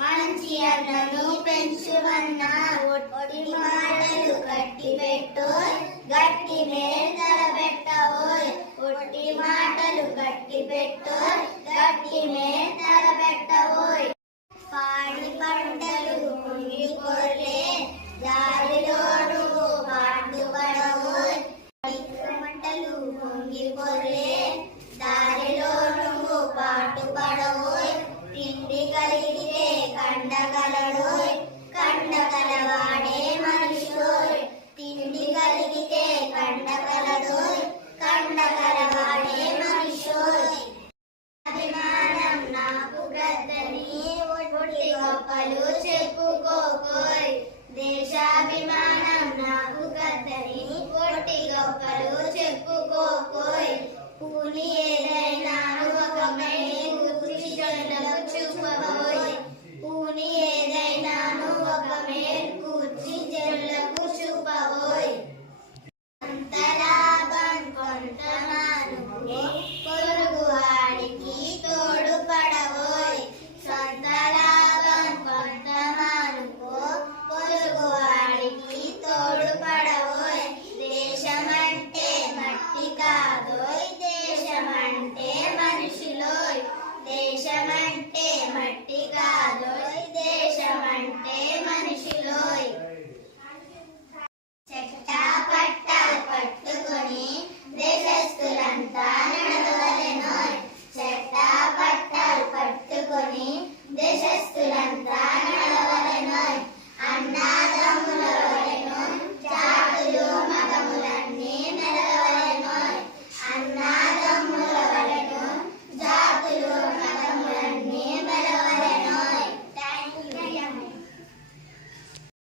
మంచి అన్నను పెంచువన్నా ఒట్టి మాటలు కట్టి పెట్టోయ్ గట్టి మేతల పెట్టవోయ్ ఒట్టి మాటలు కట్టి పెట్టోయ్ గట్టి మేతల పెట్టవోయ్ పాడి పంటలు పొంగి పొర్లే దారిలో నువ్వు పాటు పడవోయ్ పంటలు పొంగి పొర్లే దారిలో నువ్వు పాటు పడవోయ్ తిండి కలిగితే కండగలడోయ్ కండగలవాడే మనిషోయ్ తిండి కలిగితే కండగలడోయ్ కండగలవాడే మనిషోయ్ అభిమానం నాకు గద్దని ఒట్టి గొప్పలు